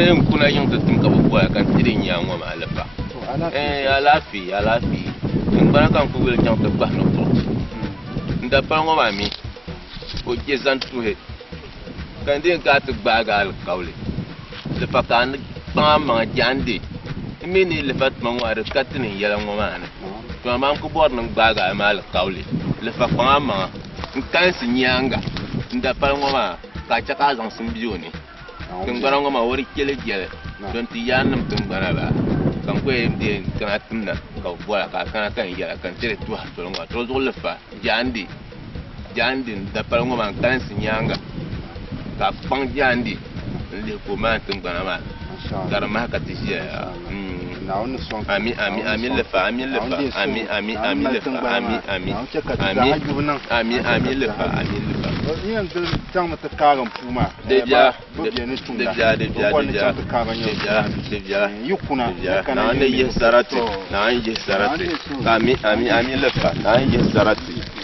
yin kuna yin tutun ka buwa kan tirin ya ngwa malafa alafi in baraka ku wil jang to ba no to nda pa ngwa mami o je zan tu he kan din ka tu ba ga al qawli le fa kan pa ma jandi mini le fat ma ngwa ka tin ya ngwa ma ne to ma ko bor nang ba ga ma al qawli le fa pa ma kan si nyanga nda pa ngwa ma ka cha ka zang sim biyo ne tun bara ngoma wori kele gele don ti yanam tun bara ba kan ko de kana tunna ka bola ka kana kan yara kan tere tu ha to ngwa to zo lefa jandi da para ngoma kan sinyanga ka pang jandi le ko ma tun bara ma dar ma ka ti ya ami lefa ami lefa yan tang mata kagan puma devia yukuna na ne yesarati ami lefa na yesarati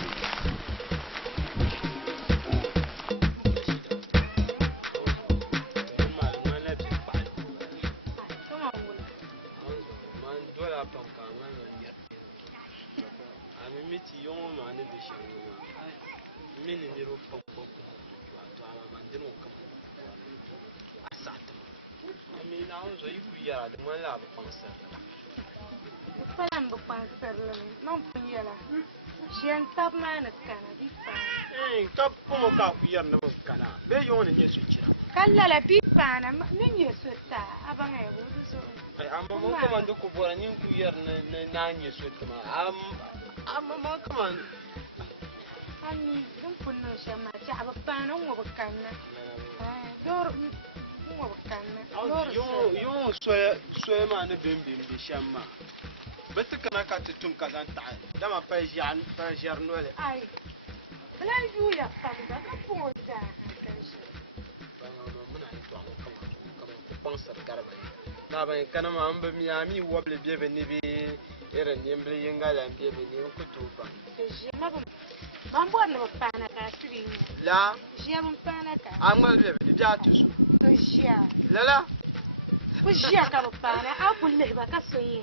Kalla la pipana min yesuta abanga yuzo ai amma mun kuma nduku bora nin ku yar na yesuta ma amma kuma ani dum kunno shama ta abana ngo bakanna dor ngo bakanna dor yo soya ma ne bim shama bata kana ka tutum kazan ta dama fa jar nole ai bla juya famba ka poda na ban kana ma an ba mi wable biye ne bi irin yimble yingala biye ne ku tuba je mambo na pana ka siri la je mam pana ka amma biye ne ja tusu to je la ku je ka pana abulle ba ka so yi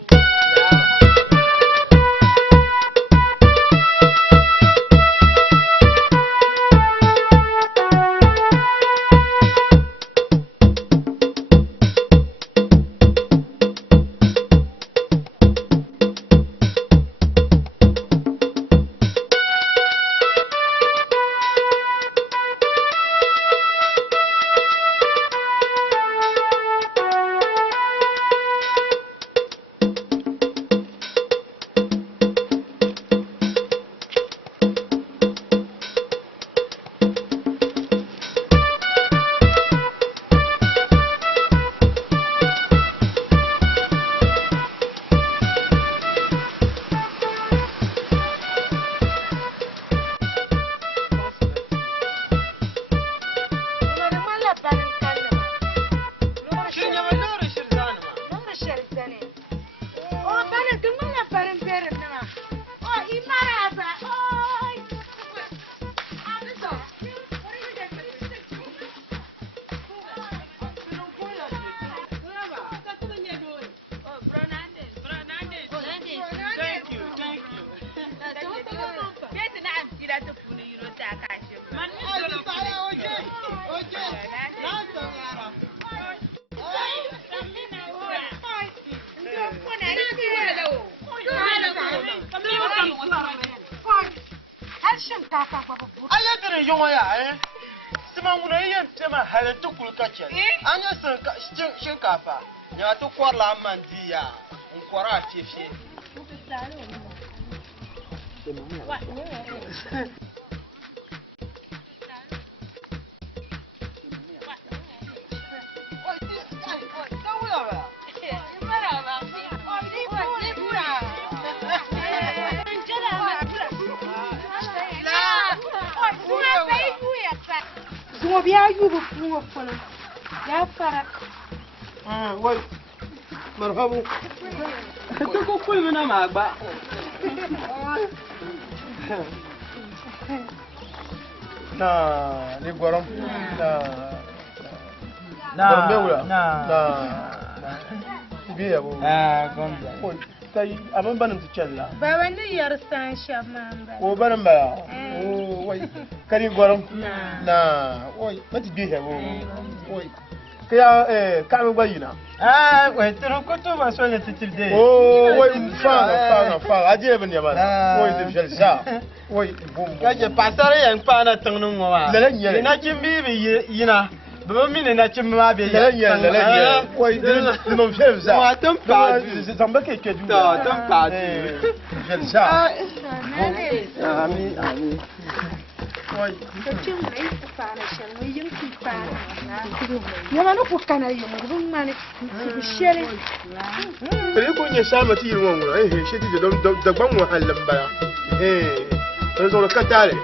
ayadire yonwa ya sima nguna yen tema halen to kulkache anya shinkafa nya to kwarla mandiya nkwara tiefie Mo biya yubu fungo fono ya farak wai marhabu to ko mina magba na ni gorom na kai abin banin su challa ba wani yar san shaman ba o banin ba o wai kari gorom na oi mati bihe oi kaya ka mi bayina wai turu kutu ba so ne titilde o wai fa aje ben yaman oi de jalsa oi bom kaje pasare yan pa na tangnu ngwa ina kimbi yina Baba mine na chimma be ya. Lele. Oi, non chef ça. Moi t'en pas. Ça me que du. T'en pas. Je ça. Ami. Oi. Cin mai fara shan wai yanki fara. Yana no kana yi mun mane ku shere. Kare ko ne sama ti ruwan mu. Shi ti da ban mu hallan baya. Sai zo ka tare.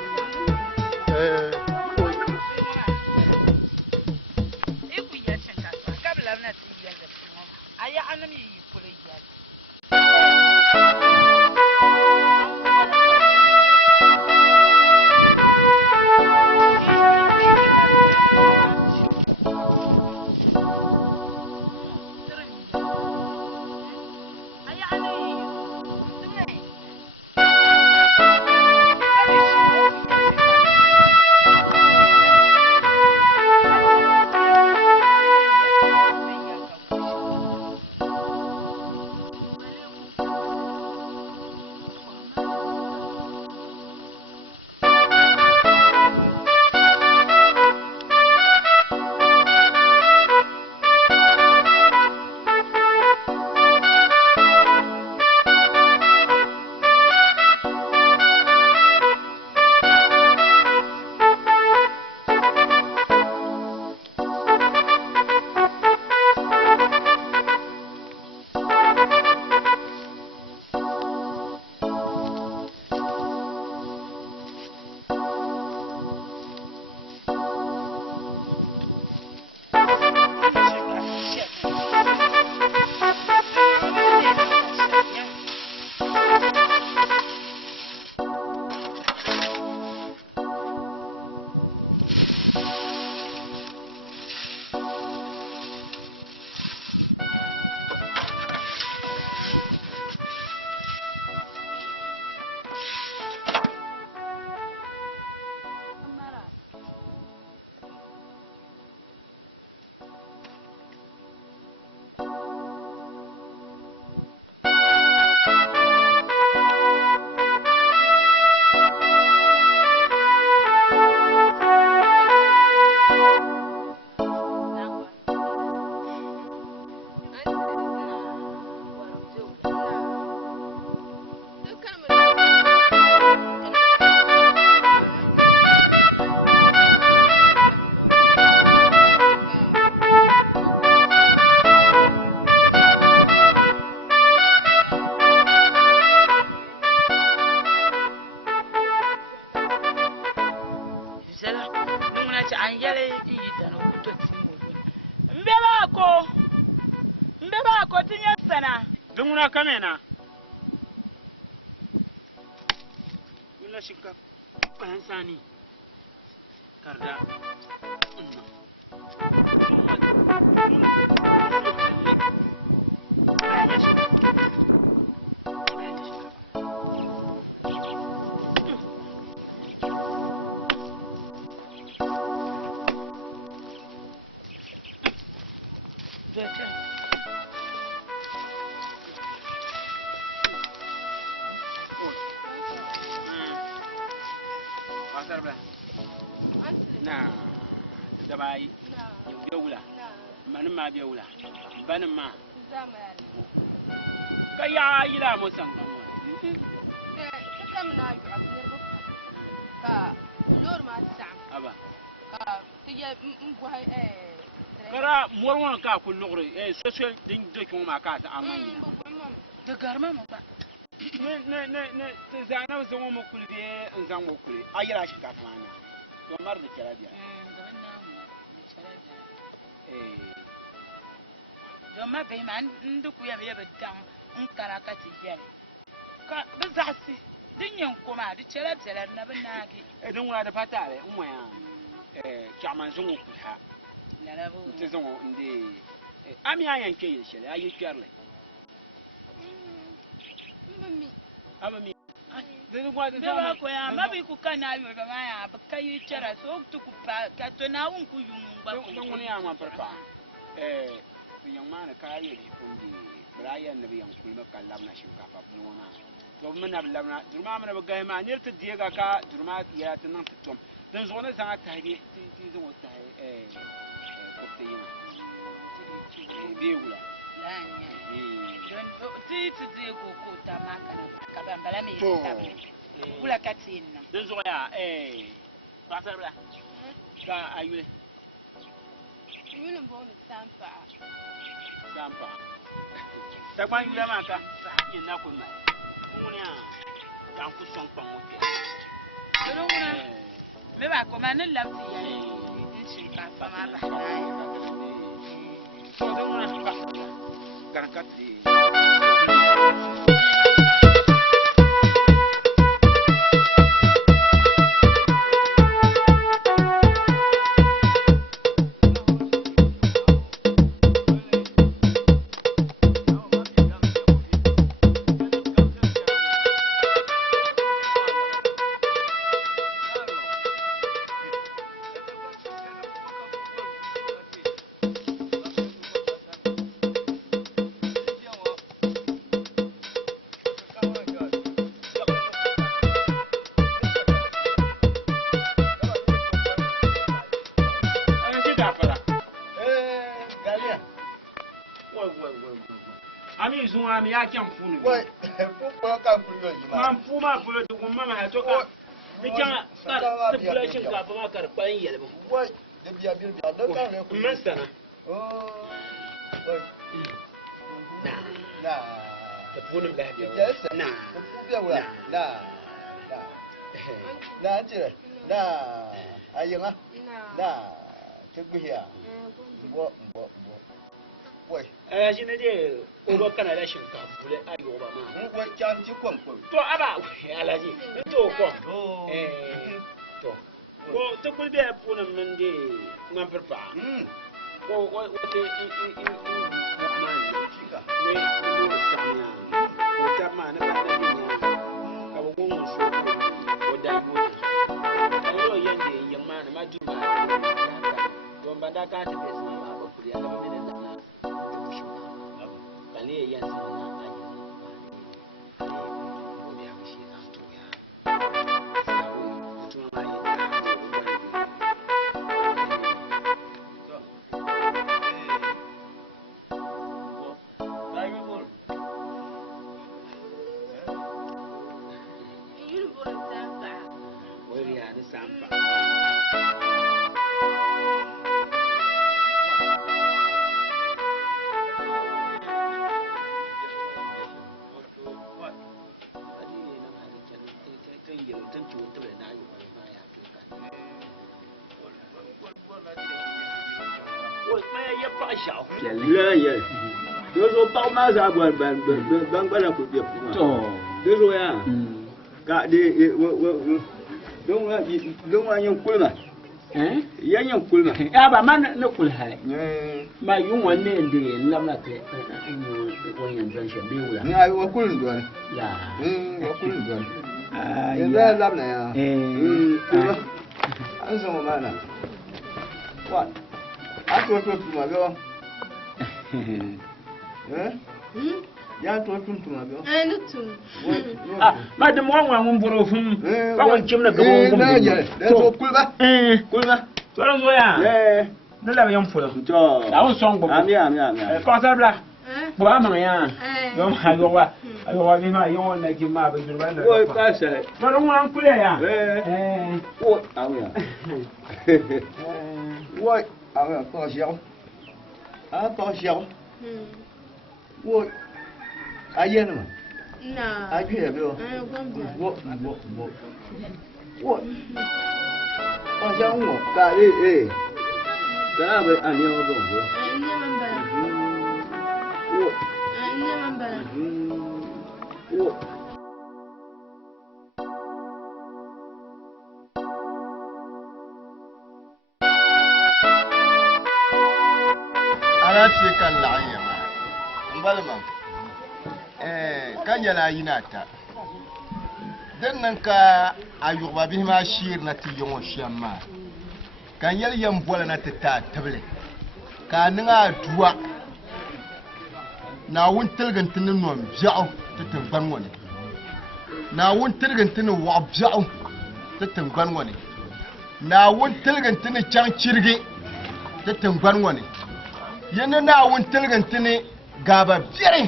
Dunguna kamena. Mila shika bahansani. Karda. Nah, dabai. Biawula. Mana ma biawula. Bana ma. Kaya ila mo sang. Kam na yu abner bu ka lor ma sam. Aba. Ka tiye mbu hay Kara morwon ka ku lugre social din do ko ma ka ta amani. Da garma mo ba. Ne te zana zo mo kulde nzan mo kule. Ayira shi ka fana. To mar da kirabiya. Doma bai ma ndu ku ya be dan nkara ka ti gel ka bizasi din yan kuma di chere na banagi Edun wa da fata re unwa ya chaman zungu ku ha te zongo ndi ami ayan ke yin shele ayi kyarle amami de gwa de ba ko ya ma bi ku kana yo ba ma ya ba kai kyara so to ku ka to na won ku yun ba ko don ya ma parpa yang mana kaya ji kundi Brian nabi yang kulma kallam na shinkafa bulwana to mun na lamna durma mana ba ga ma ne ta diga ka durma ya ta nan tom dan zo na zanga ta hide ti zo ta ko te yana be wula don ti go ko ta ma kana ka ban bala me ta wula ka tin na dan zo ya ba sa bla ka ayule yule mbona sampa Takban yule maka yin na kunna mun ya kan ku son pan wote don wona me ba ko ma nan lamti ya yi shi ka fa ma ba so don wona ka kan ka ti ami zuwa ami ya kyan funu wai fu ko ka fu yo yi ma man fu ma fu to gumma ma to ka ni kyan ta fula shin ka fa ma karban yelba wai da biya da ka ne ku masana oh wai na ta funu da biya yes na fu biya wa na ce na ayin ha na ta guhiya bo wai shi ne je ogo kana da shinkafa bule ayo ba ma wai kyan ji kon to aba alaji to ko to ko to kul be puna men de man perpa ko wote man chiga ne ko samia ko tama na ba da ni ka bo ngun so ko da go ayo yende yamma na majuma don banda ka ta be sama ba kuri ya ga me da na kale yan sama na Iya. Terus otak masa buat bang pada aku dia pun. Terus ya. Kak di dong yang kul mah. Yang kul mah. Ya ba man na kul hai. Ma yung wan ne de lam na te. Wan yan zan sha biu la. ni ai wa kul duan Ya. wa kul duan Ya. ya lam na ya an so mana what aku tu ma go ya to tun tun ma go Lutum. Madam wan wan buru fun. Ba wan kim na gabo gum. da so kul ba To ran zo ya. Na la yan fula. To. Da won song gbo. Ami. Ko sa bla. Bo ba ma ya. Yo ma yo wa. Ayo wa bi ma yo na kim ma ba jurba na. Oi pasa. Ma ran wan kule ya. Oi ami. Oi ami ko xiao ko xiao oi ayen ma Na. aje ya bo wo ko xiao wo Kak dah ber ani apa tu? Ini membara. Oi. Ini membara. Oi. balma kan yana yinata dan nan ka ayuba bi ma shir na ti yongo shamma kan yel yam bola na ta table ka ninga duwa na wun tilgantin nom ja'u titin ban wani na wun tilgantin wa ja'u titin ban wani na wun tilgantin can cirge titin ban wani yana na wun tilgantin gaba biyare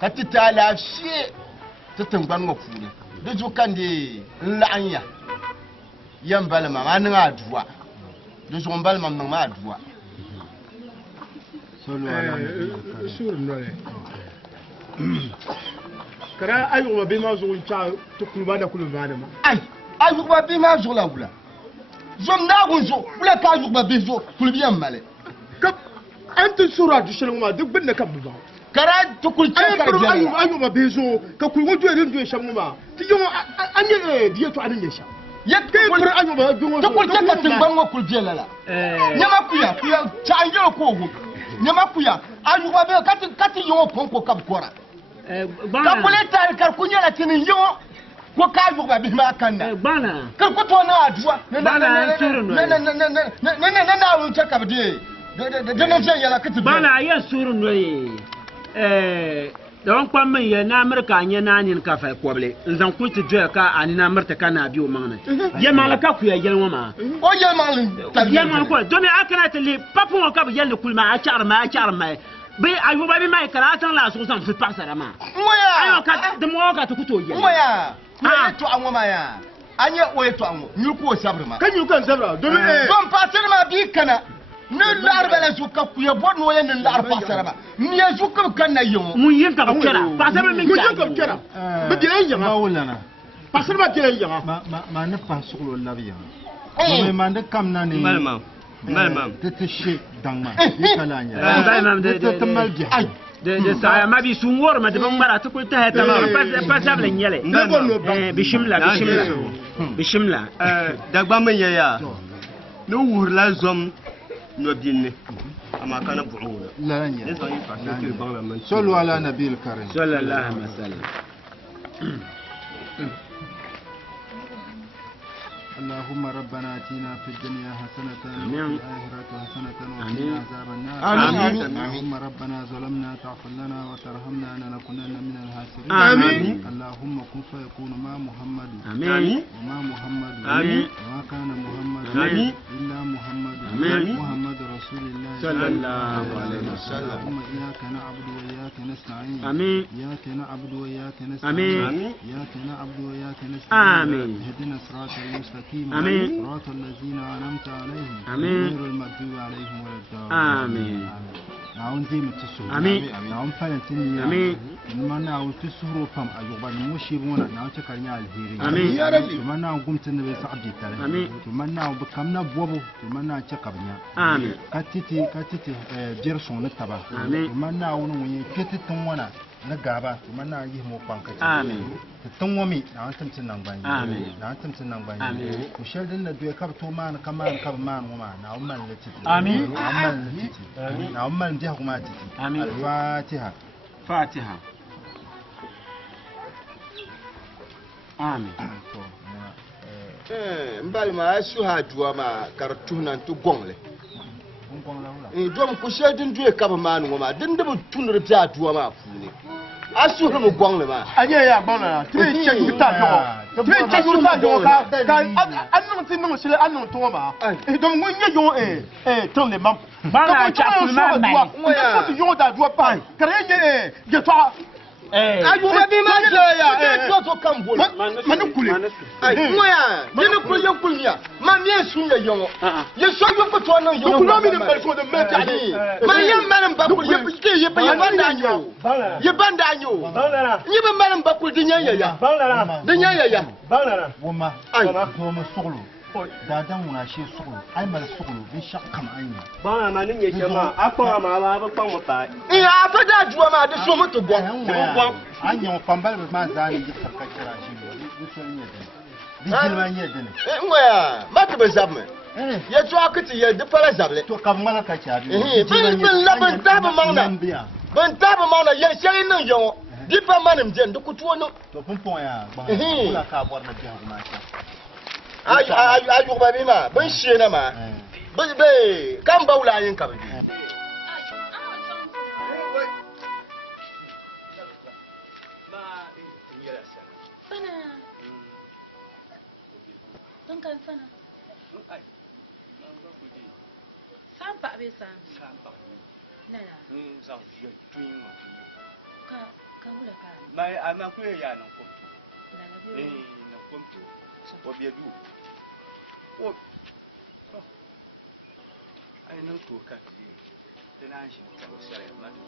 ka tita lafiye titin ban wa fune da zukan de la'anya yan balma ma ninga duwa da zuwan balma ma duwa sur nole kara ayuba bi ma zo cha to kulba da kulba da ma ai ayuba bi ma zo la wula zom na gun zo wula ka ayuba bi zo kulbiyan male kap anta sura du shalon ma duk bin da kan ba kara to kulce ka ayuba bi zo ka kulgo jo rin jo shan ma ti yo anye diye to anin yesha yake kul ayuba bi zo to kulce ka tin ban wa kulbiyan la nyama kuya cha yo ko go nyama kuya ayuba be kati yo ponko kab kora ka kuleta kar kunya la tin yo ko ka ayuba bi ma kanna bana kar ko to na aduwa bana suru no na wun ta kabde da na je yala kati bana ya suru no don kwam ya na Amerika anya na nin ka fa koble nzan ku ti joya ka ani na Amerika kana biyo mangna ya malaka ku ya yelwa ma o ya malin ya mal ko do me akana te li papu ka bi yel kulma a char ma be ayuba bi mai karatan la so san fi pasara ma moya ayo ka de mo ka to kuto yel moya to anwo ma ya anye o to anwo nyu ko sabra ma kan yu kan sabra do me don pasara ma bi kana ne larbala zuka ku ya bod no yen ndar pasara ba ni ya zuka kan na yo mun yin ka kera pasara min ka ko kera be dire yama ma wulana pasara ba dire yama ma ne pas suglo nabiya me mande kam na ni malmam tete she dangma ikalanya malmam de sa ma bi sunwor ma de bangara to ko ta ta pas sabla nyele bishimla dagba men ya no wurla zom no binne ama kana buuna la nya sallu ala nabiyil karim sallallahu alaihi wasallam اللهم ربنا آتنا في الدنيا حسنة وفي الآخرة حسنة وقنا عذاب النار آمين اللهم ربنا ظلمنا فاغفر لنا وترحمنا لنكونن من الخاسرين آمين اللهم كن فيكون مع محمد آمين وما محمد آمين وما كان محمد آمين إلا محمد آمين محمد رسول الله صلى الله عليه وسلم اللهم إياك نعبد وإياك نستعين آمين إياك نعبد وإياك آمين نستعين إياك نعبد وإياك نستعين آمين اهدنا الصراط المستقيم آمين صراط الذين أنعمت عليهم آمين غير المغضوب عليهم ولا الضالين آمين نعم دي متسو آمين نعم فلنتني آمين ما نعم تسهروا فم أجوبا نمشيبونا نعم تكرني على الهيري آمين يا ربي ثم نعم قمت النبي سعد التالي آمين ثم نعم بكمنا بوابو ثم نعم تكبنيا آمين كاتتي جيرسون التبا آمين ثم نعم ونوي كتتون وانا نغابا ثم نعم يهمو بانكتي آمين تتنومي نعم تمتن نغباني آمين نعم تمتن نغباني آمين وشلدن ندوي كابتو مان كمان كمان وما نعم من لتتي آمين نعم من لتتي نعم من دي حكماتي آمين الفاتحة فاتحة آمين mbalma su ha duwa ma kartuna tu gongle dom ku shedin duwe kaba manu ma din da tunur ta duwa ma fune asu mu gongle ma anye ya bona tri check ta do tri check ta do ka annu tin no sile annu to ma donc mo nye yo ton le mam bana cha kulma mai mo to yo da do pa kare ye je to ayuba bi ma ya to to kan bol manu kule moya ni ko yo kulnya ma mi sunya yo ye so yo ko to na yo ko no mi de balko de meta ali ma yam malam bakul ye ke ye banda nyo ye banda nyo ni be malam bakul di nya ya di nya ya وما دوم سغلو دادان ونا شي سغلو اي مال سغلو بي شق كم اني bana ma nin yake ma akwa ma ba kwan mu ta ya fa da duwa ma da so mutu bo اني وفنبل ما زاني جي فرقه كرا شي وصل ني دي جلما ني دني ngoya ma ta bazabme ye to akiti ye de fara zable to kam mala ka chabi bin labin daba mangna ban taba mana yen shari nan yawo dipa manim jen du kutuwo no to pompon ya ba kula ka bor na biya kuma ayu ba bi ma ban shi na ma be kan baula yin ka bi kan sana sampa be sampa nana zang ye twin mo ka hula ka mai ama ku ya no ko nana be no ko tu o bie du o ai no ko ka ti tena shi ta sai ma du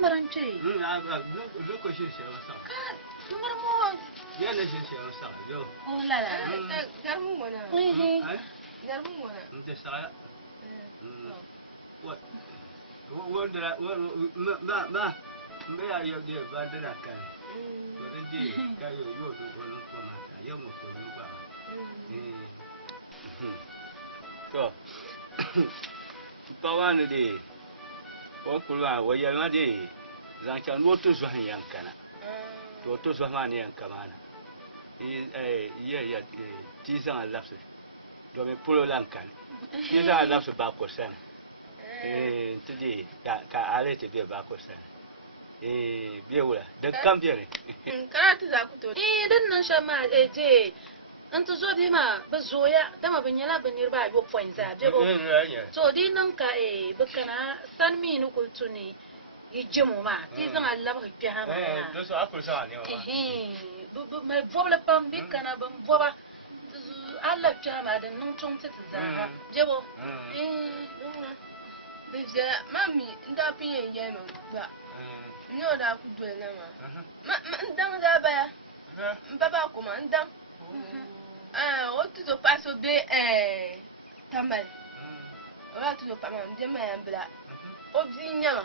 Maranche. Look, she's Number more. Yeah, she's yo. Oh, la la. Garmona. Garmona. What? What did I? Ma, may I have the Vandana can? But indeed, you do one for my young for you. So, Pawan day. Okula wayalma de zanchan wotu zwan yankana wotu zwan yankamana ya tizan lapse do me pulo lankan tizan lapse ba ko san tidi ka arete be ba ko san biewula de kambiere Kana ta za ku to. Dan nan shama je antu zo di ma bazoya dama banyala banir ba yo poinza jebo so di nan ka bakana san mi nu kultuni yijemu ma di zan Allah ba ki ha ma do so akul sa ne bu ma vobla pam bi kana ban voba Allah ta ma da nun tun ta za jebo Deja mami nda pinye yema ba. Nyo da ku dole na ma. Ndang da ba ya. Baba ko ma ndang. O tu do paso de tambal. O tu do pa ma de ma yambla. O di nyama.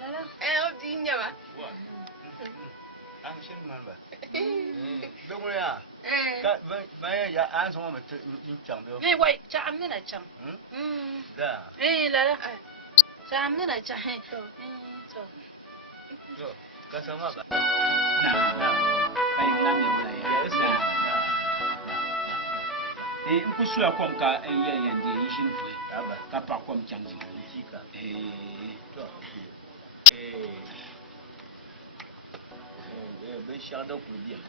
Lala. O di nyama. Ang shin man ba. Dongo ya. Ka ba ya an so ma tin chang do. Wai cha amna na chang. Da. Lala. Cha amna na cha. Ka sama ba. Kusula kom ka en de yishin fui ka pa kom chanji ben shada ku bien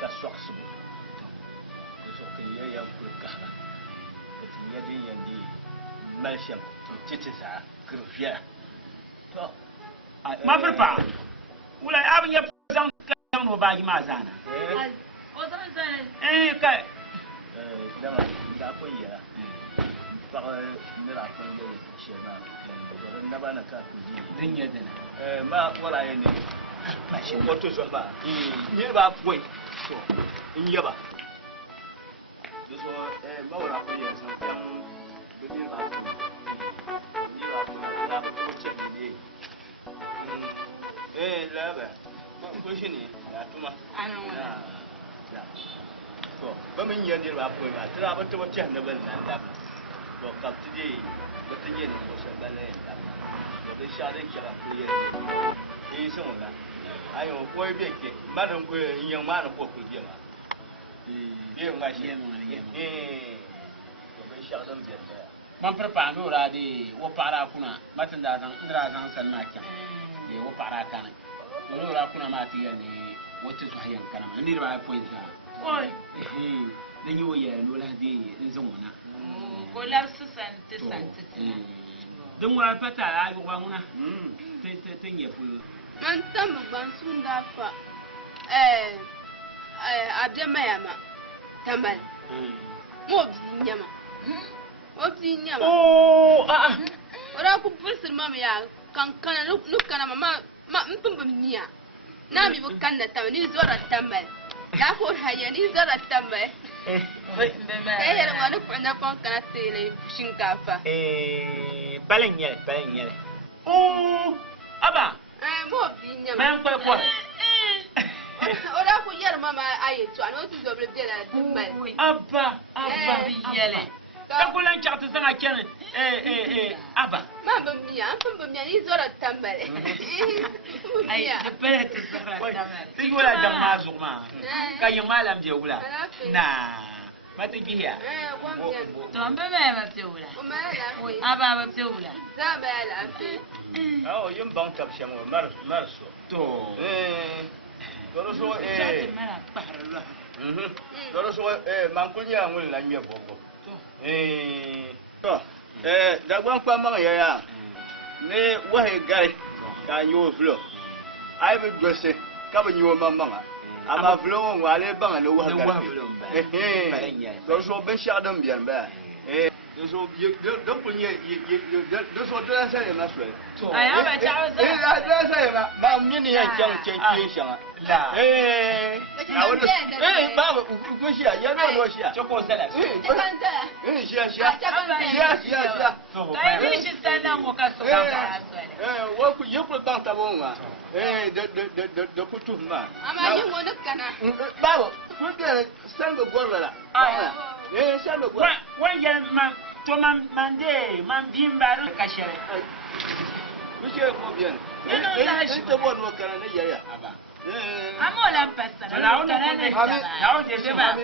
ka soxsu so ke ya ku ka ti ya de yandi malsham titi sa krufia to ma prepa wala abin ya zan kan no baagi ma zana o zan zan kai dama da ko ya pa mira ko ya shema na bana ka ku ji din ya dana ma wala ya ne ko to so ba ni ba foi so in ya ba so ma wala ko ya san kan bi ba ni ba ko la ba ko ce ni la ba ko shi ne ya tuma ana wala to ba min yan dir ba ko ma tira ba to wacce na ban nan da to ka tije ba tije ne ko sai bale da to sha da kira ko ye sun wala ayo ko be ke madan ko yan ma na ko ko je ma be ma shi to ba sha dan be da man prepa ndo ra de wo para kuna matanda zan ndra zan san na kyan wo para kana ndo ra kuna ma ti yani wote so hayan kana ma ndi ba point na oi dan yi waye no la de in zan wana ko la susan te santi dan wa pata la go nguna te nye fu man tam ban sunda fa ademayama tamal mo bi nyama ora ku pulsir mama ya kankana nukana mama mpumbu nia nami bukanna tamal ni zora tamal la ko haya ni zora tamal yɛrɛ ma ne kɔɲɔ pɔn kana teele shinkafa balen yɛlɛ aba m'o bi ɲama men kwe ko o la ko yɛrɛ ma aye to ani o ti zɔbile bɛ la dimbali aba bi yɛlɛ ka ko lan chakta sanga ken aba ma bɛ miya an fɛn bɛ miya ni zɔra tambali ay pere te sara ti wala da ma zuma ka yi malam je wula na mata giya to an be me ma te wula o ma la aba ba te wula za ba la fe awo yum bang tab shamo marso to doro so mara bahar la doro so man kunya ngul la nye bobo to da gwan kwa ma ya ne wahe gari ka nyo flo ai be dose ka ba nyo mama ama flo ngo ale banga lo wahe gari doro so ben shadam bien ba so do punye do so do sa ya na so ay aba ta sa do sa ya ma mini ya chang chen shanga la ya wala baba ku shi ya no shi choko sala shi kai ni shi sana mo ka so ka wa ku yekul bang tabonga de ku tuhma ama ni mo kana baba ku de sango gorla sango gorla wan ya man to man bimbaru kashere monsieur ko bien te bon mo kana ne yaya aba amola mpasana la on de se ba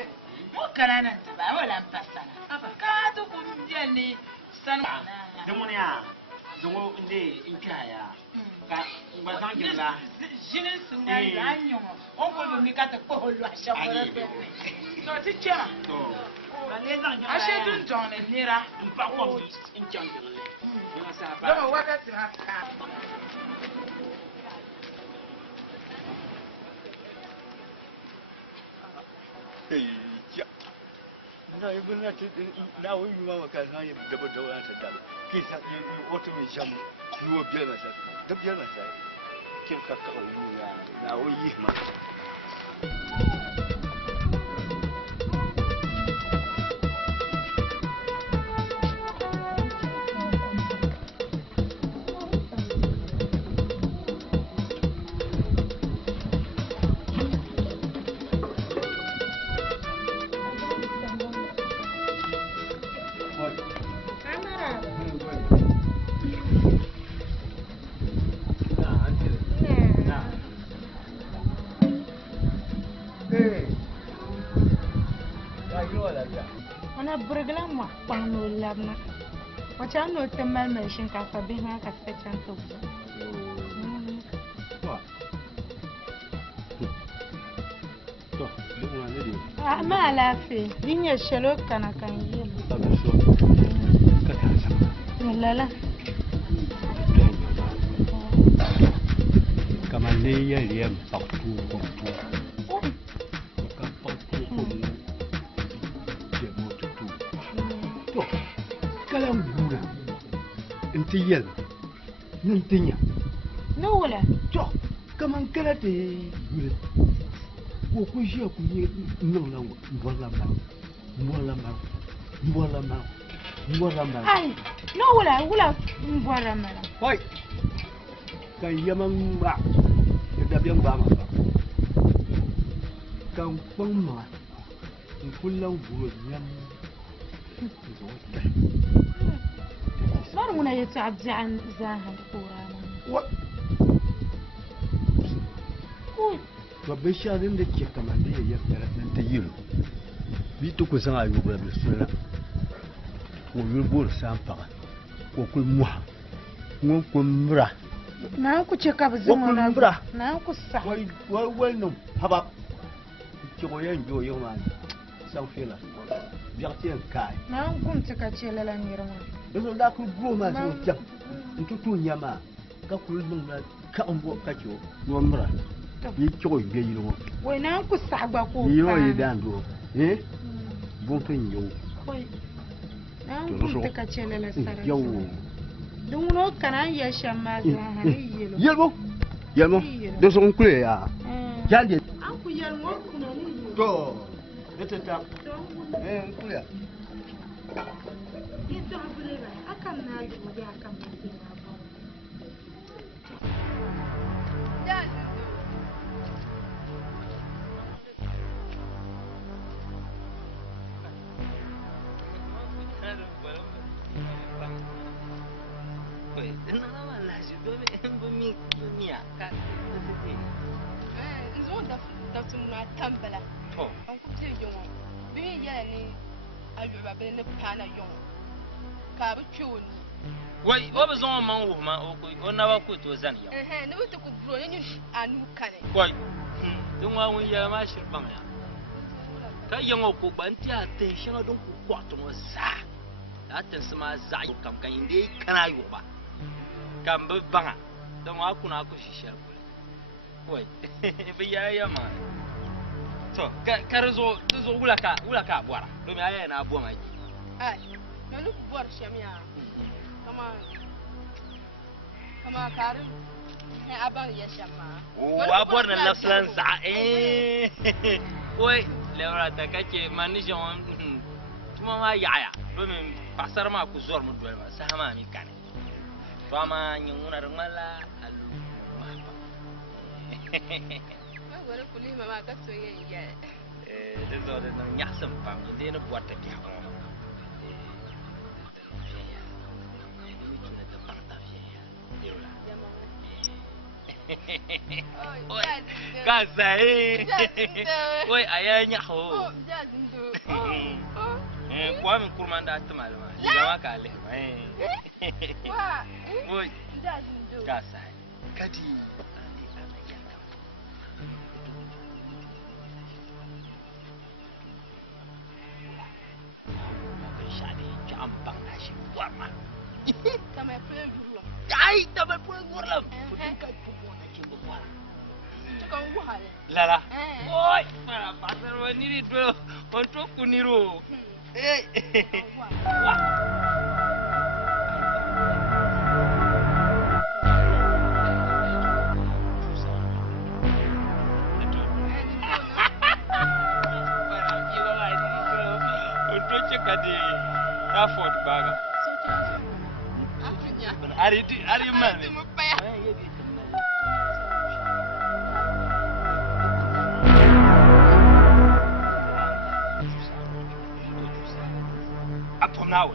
mo kana nan ta ba wala mpasana aba ka to ko mjani sana demonia zongo inde inkaya ka ngwazan jela jinin sunga ya nyomo on ko do mi ka ta ko lo asha ko to ti chema to ashe dun jon ne nira mpa ko in chanjele ni sa ba do waka ti ha ka na yi bin na wani yi mama ka na yi daba da wani sadda ki sa yi wata mai sham yi wa biyar masa da biyar masa kin ka ka wani na wani yi ma Ana burglan ma kwano labna. Wace an nota malmar shinkafa bin haka fecen tubu. Ma lafi, din ya shalo kana kan yi. Lala. Kamar ne ya riyan baktu baktu. Kan baktu kuma ya mutu tu. To, kalan gura. Inti yel. Nintinya. No wala. To, kaman kala te gura. Ko ku shi ku yi nan nan mbwala ma. Ai, no wala mbwala ma. Hoi. Kan yaman ba. Da biyan ba ma. Kan ma. In kullum gura yam. صار هنا يتعدى عن زاهد قرانا. Babban shanin da ke kamar da yayyar nan ta yi bi to ku san ayu bura bi suna ko yi bur san fa ko ku muha ngon ku mura na ku ce ka bazin wannan mura na ku sa wai wannan haba ki ko yan jo yau ma san fela biya tiyan kai na kun ce ka ce lala ne rama da so da ku bro ma so jam in tutu nyama ka ku dun ka an bo ka ki no mura yi kyo yi yi no wai na ku sagba ko yi yi dan do bon fin yo wai na ku ta kace lala sara yo dun no kana ya shamma za hani yelmo do so kule ya jande an ku yelmo ku na ni to dete ta kule ita abure ba akan na yi gobe akan mutum na ba tambala an ku te yongo bi ya ni ayu ba be ne pana yongo ka bi choni wai o be zon man wo ma o ko na ba ku to zan ya ne wuta ku bro ne anu kane wai dun wa won ya ma shirban ya ka yongo ko ban ti attention don ku kwato mo za atten sama za kam kan inde kana yo ba kam be banga don wa ku na ku shishar ku wai be ya ma to karzo wula ka bwara domin aya na abuwa maki ai manu bwar shamia kama karin ne aban ya shamma abuwar na lafsan sa oi lewra ta kake manishan kuma ma yaya domin pasar ma ku zuwar mu dole ma sama mi kane to ma nyuna mala alu ma wala kuli mama ka so yin ya da zo da nan ya san fam inda ne buwata ki ha ba ka sai oi ayanya ho kwa min kurman da ta malama jama ka le oi ka sai kadi ambang nasi warna. Tamai pulang gurlam. Ai, tamai pulang gurlam. Putin kai pupu nasi buat. Tukang buah. Lala. Oi, para pasar waniri dulu untuk kuniru. Wah. Afford baga. Ari man. Up from now.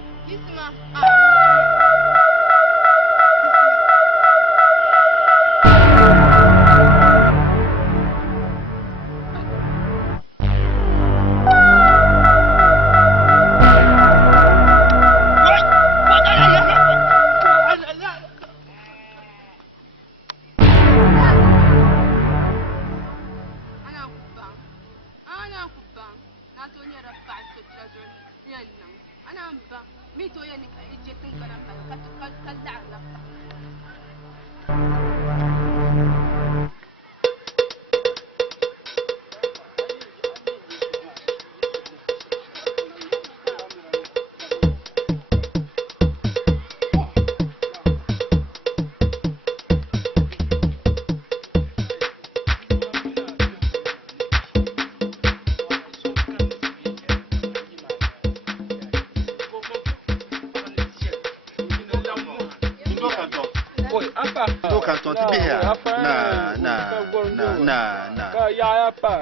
رفعت ترجعون ينن أنا أمبا ميتو ينك إجتن كلام كدع لفا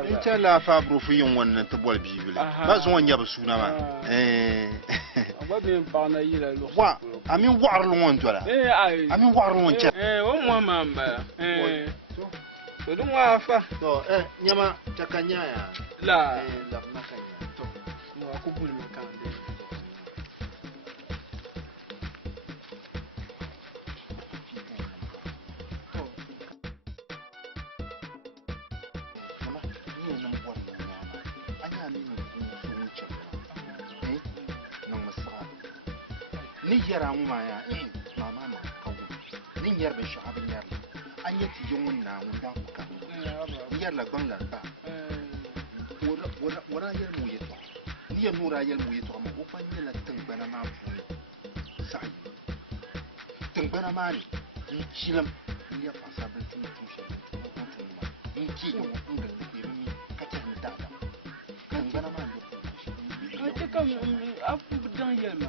Inte la fabro fu yon won te bol bibule ba zo nya basuna ma wa be parna yila lo wa amin war lo won tola amin war lo won che o mo mamba so dum wa fa to nyama takanya ya la la makanya to mo akubul makande ni yara mu ma ya mama ma kawo ni yar be sha abin yar an yati yungun na mun da ku kan yar la bangla ba wara yar mu yeto ni yar nura yar mu yeto ma ko fa ni la tan bana ma fu sai tan bana ma ni cilam ni ya fasa ban tun shi ko tun ma ni ki yo mun da ni mi ka ta ni da tan bana ma ni ko kam afu dan yar ma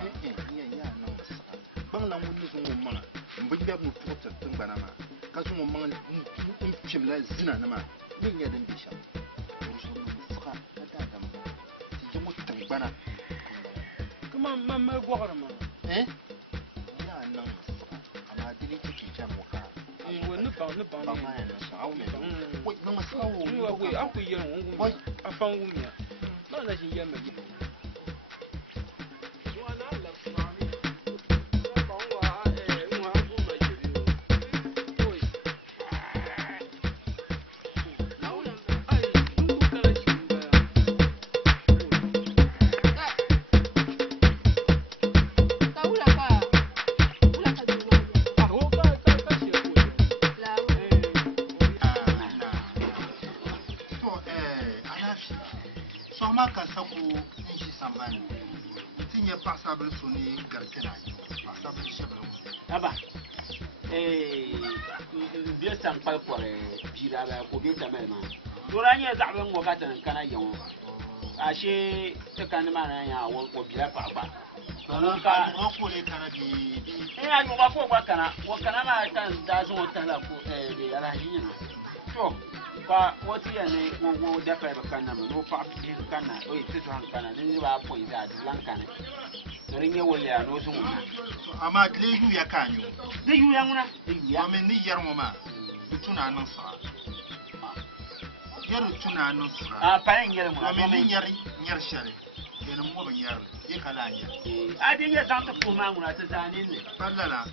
la woni zo mo manga mbinga mu tota tungbana ma ka zo mo manga chimla zina na ma min ya dan bisha so mo saka ta dam ti jimo tungbana kuma mamma gwara ma ya nan ama dili ti jam waka woni pa ba ma na sa awu me wai na ma sa awu wai aku yer won afan wumia na na shi yer ma ashe ta kan ma na ya wo bila pa ba ka wo ko le kana bi ya yo ba ko ba kana wo kana ma kan da zo ta la ko de ala yin to ba woti ya ne wo da pa ba kana no pa bi kana o yi to han kana ni ba po ida lan kana rin ye wo ya no so mu ama le yu ya kanyo de yu ya nguna de yu ya me ni yar mo ma tuna nan sa yar tuna nan sa pa en yar mo me ni yar shari yana mo ban yar ye kala ya adi ya san ta kuma nguna ta zanin ne ballala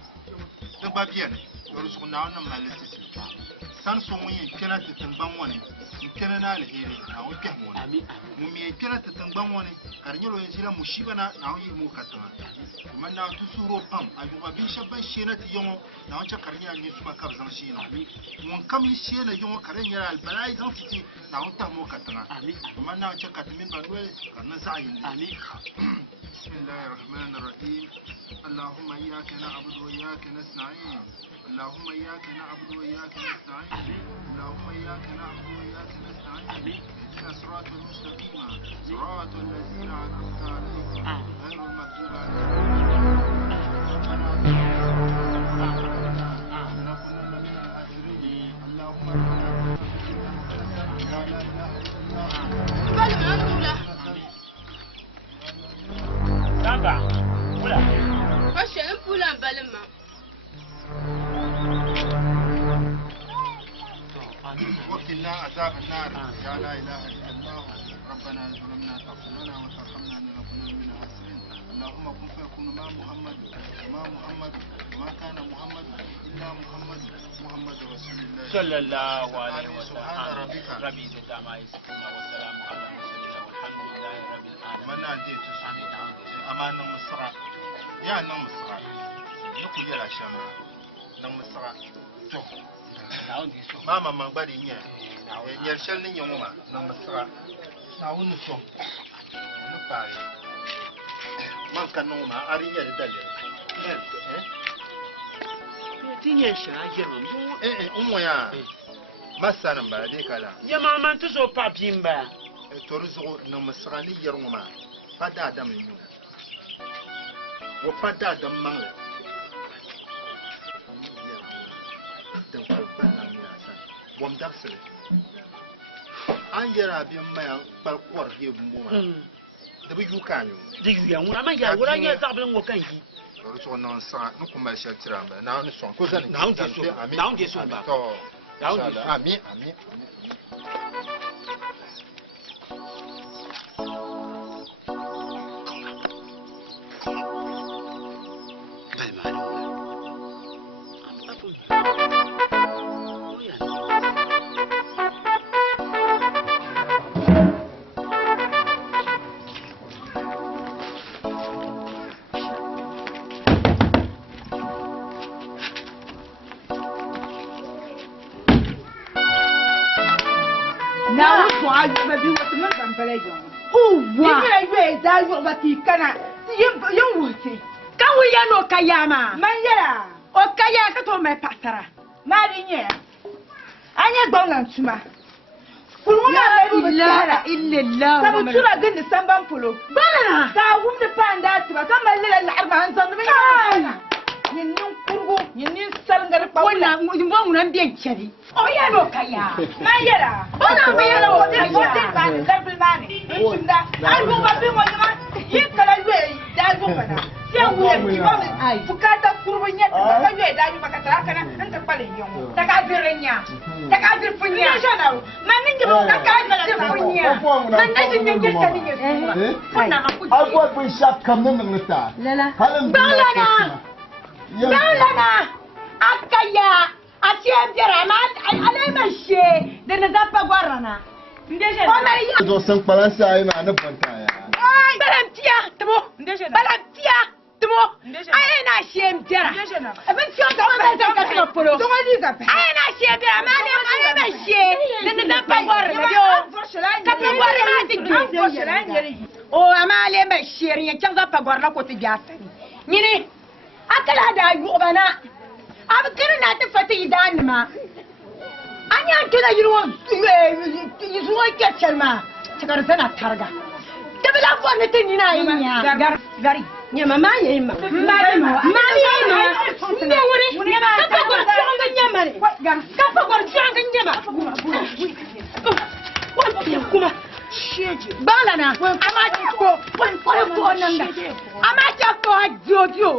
da babiyan yoro su na wannan malisi san so mun yi kira ta tamban wani kira na alheri na wuce mu ne mu me kira ta tamban wani karnyolo yin sila mushibana na yi mu katama kuma na tu suro pam ajuba bin shabban shena ti yongo na wancan karnya ne su makab zan shi na mun kam yi shena yongo karnya albalai zan fiti na wanta mu katama kuma na wancan katamin banwe karna zayin ne bismillahir rahmanir rahim اللهم إياك نعبد وإياك نستعين اللهم إياك نعبد وإياك نستعين اللهم إياك نعبد وإياك نستعين اهدنا الصراط المستقيم صراط الذين أنعمت عليهم غير المغضوب وقنا عذاب النار يا لا اله الا الله ربنا ظلمنا انفسنا وترحمنا لنكون من الخاسرين اللهم كن فيكون مع محمد وما كان محمد الا محمد رسول الله صلى الله عليه وسلم سبحان ربك ربي عز وجل ما يصفون والسلام على المرسلين والحمد لله رب العالمين. de tu ama nan musra ya nan musra ni ku yara shama nan musra to mama man bari nya nyar shal ni nyoma nan musra na wonu to no pare man kan no ma ari nya de dalle tinye sha ajero ummo ya masaran ba de kala ya mama to so papimba toruzo nan musra ni yar ngoma fada adam ni wo fada adam mangle dan ko bana ni asa wom daksele anjera bi ma par kwar ge mbuma da bi yukanyo dig ya mu ama ya wura nya ta bin wo kanki toruzo nan sa no kuma shal tiramba na no son ko zani na on de so ba to amin Kayama Manyera o kaya ka to me patara mari nye anya gbangan tuma kuruma me illa illallah sabu tura gin samban pulo bana ka wumde panda tuba kama lela al'arba hanzan me yinnin kurgo yinnin salngar pa wala mo ngunan biyan chari o ya no kaya Manyera ona mayera o de ba darbul mani inda ai mo ba bi mo ma yikala we da go bana fukata kurbunya ka yue da yu bakatara kana anta pale nyongo takabirenya takabirpunya maningi takabirpunya manaji nyenge tani nyesu kuna makuji agwa bu shak kamne ngata lala balana akaya atiendera ma alai mashe de nazapa gwarana ndeje ona ya do san palansa ai ma na bantaya ai balantia tamo ndeje balantia tumo aye na shemtera abin tiyo da ba ta ka polo aye na shemtera ma ne aye na she ne da pagwar yo ka pagwar ma ti o amale ma shere ya kan za pagwar na ko ti biasa nyini akala da yu bana abkir na ta fata idan ma anya kila yiro yuwa ke chelma cikar sana targa tabila ko ne tin ina yinya gari nyama maye ma ne wuri nyama ka ko jonga nyama ne ka ko jonga nyama kuma sheje balana amaji ko ko nanda amaji ko jojo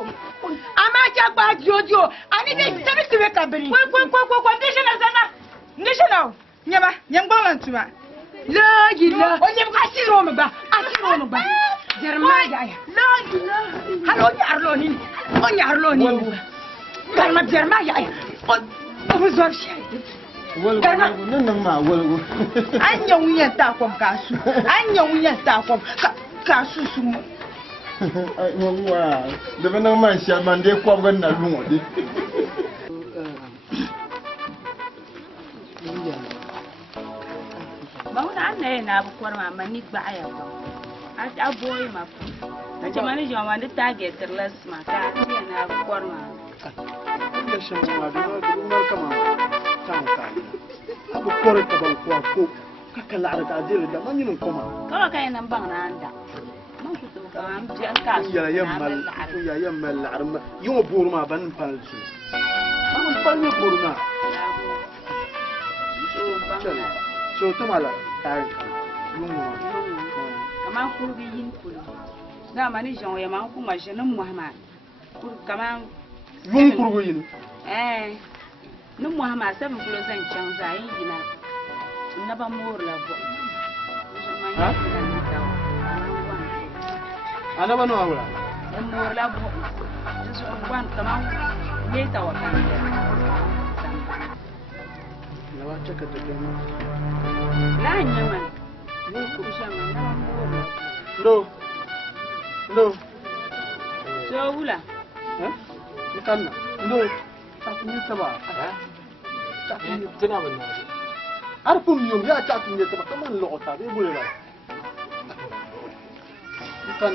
amaji ko jojo ani be tabi tibe kabiri ko ndishana nyama nyangbalan tuma la gila onye asiro mo ba Jeremiah la gila halo ni arloni kalma Jeremiah o zor shay wala nan ma wala anya wuya ta kom kasu anya wuya ta kom kasu sumo ai wa da ban man sha man dai ko ban na lungo di Bauna anne na bukwar mama ni ba aya ba. A boy ma. Na ce mani jama da target terlas ma ka tiya na bukwar ma. Ya shan ma da na kama ta. Abu kore ta ban ko ka kala da ajira da man yin koma. Kawa kai nan ban na anda. Man ku to ka am ji an ka. Ya yammal arma yo burma ban palsu. Man palni burma. So tamala tarin lungu kama kurbi yin kulu da mani jon ya man kuma jenin muhammad kur kama lun kurgo yin nun muhammad sabin kulo zan canza yin gina na ba mor la bo ha ana ba no awla mor la bo so wan kama ne ta wakan na wa chaka ta jama la nyaman ndo Ndo. So wula. Ikan. Ndo. Caknya coba. Tena benar. Arpum yum ya caknya coba kaman lo ta be boleh lah. Ikan.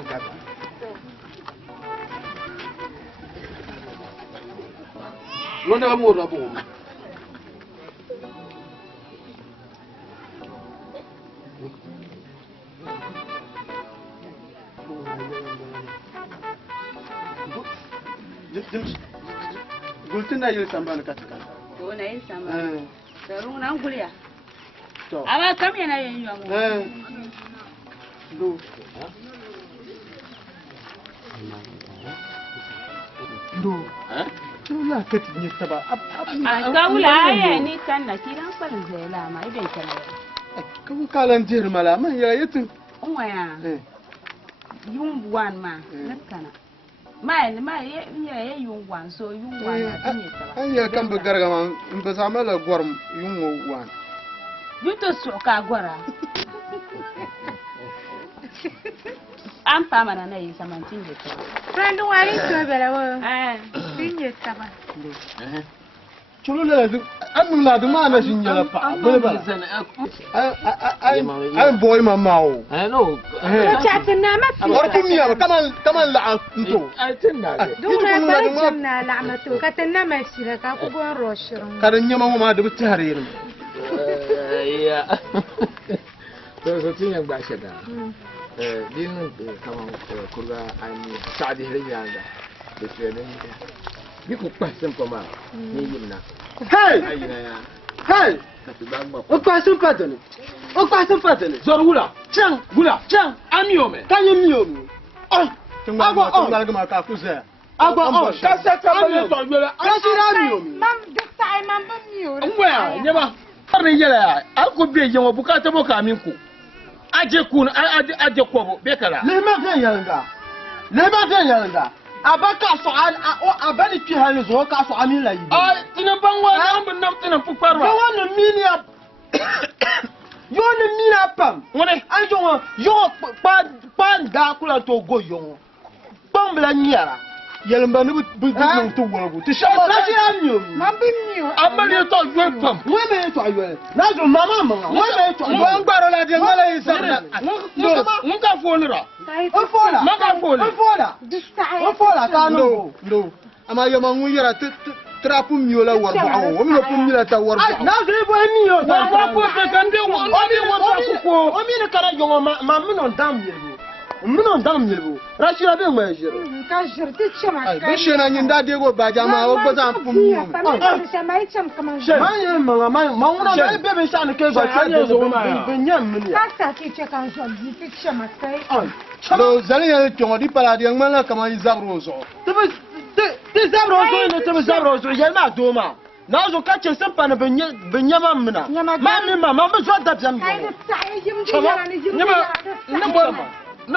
Ikan. Lo nak kamu apa? Gultin na yil samba na katika. Oh na yil samba. Sarung na ngulia. To. Ama kam yana yin yamu. Do. Do. Tula kati ni taba. Kawula ya ni kan na kiran falin zela ma ibe kana. Kawu kalan jir mala man ya yitin. Onwaya. Yung buwan ma nakana. Ma ya yung wan so yung wan na ni taba. An ya kan bugar ga man in ba sama la gorm yung wan. Yuto so ka gora. An pa mana na yi samantin je taba. Friend wani so bela wo. Tinje taba. Chulu la du an la du ma na shinya pa. Ba. Ai boy mamao. No. Chatna ma. Ortu miya kaman la nto. Ai tinna. Duna barjanna la'matu katna ma shira ka ku gon roshirun. Kadan nyama ma da butaririn. Ya. To so tinya ba shada. Dinu kama kurga ani saadi hiriyanga. Betwene. Biku kwasen koma ni yimna. Hey! Ayina ya. Hey! O kwasen patene. O kwasen patene. Zor wula. Chang, Gula. Chang amiome. Kanye miyomi. Oh! Agwa ma ka kuze. Agwa Kasa kama ne to gbele. Kasira miyomi. Mam this time mam miyo. Ngwa nyeba. Arne yela ya. Ako be yenwo bukata mo ka minku. Aje kun aje kobo be kala. Le ma gan yanga. Abaka so abani ki halu zo ka so amin la yi. Ai tinan banwa nan bin nan tinan fukparwa. Ka wannan miniya. Yo ne mina pam. Wone an yo pa da kula to go yo. Pam bla nyara. Yelmba ni bu to wo ti sha la ji anyo. Mam miyo. Amali to yo pam. We me to ayo. Na zo mama mama. We me to. Wo ngbaro la de ngala yi sabna. Mun ka fonira. O fola. Maka foli. O fola. This time. O fola ka no. No. Ama yo ma ngun yara trapu miyo la war bawo. O mi no pum la ta war bawo. Na zo bo miyo. Wa ko te kan de won. O mi ne kara yo ma mi non dam yelbo. Mi non dam yelbo. Rashira be ma jira. Ka jirti chama. Ai be shena nyinda de go ba jama o go zan pum miyo. Mai cham kaman. Ma ye ma wona ma be be shan ke go Anya zo ma ya. be nyam mi. Ka ta ki che kan zo di ti chama kai. Lo zali ya tongo di pala di ngmala kama izabro zo. Te zabro zo no te zabro zo ya ma do ma. Na zo ka ce san pa na benyama mna. Ma mi ma zo da jam. Kai da sai jim di yara ni jim. Na bona. Di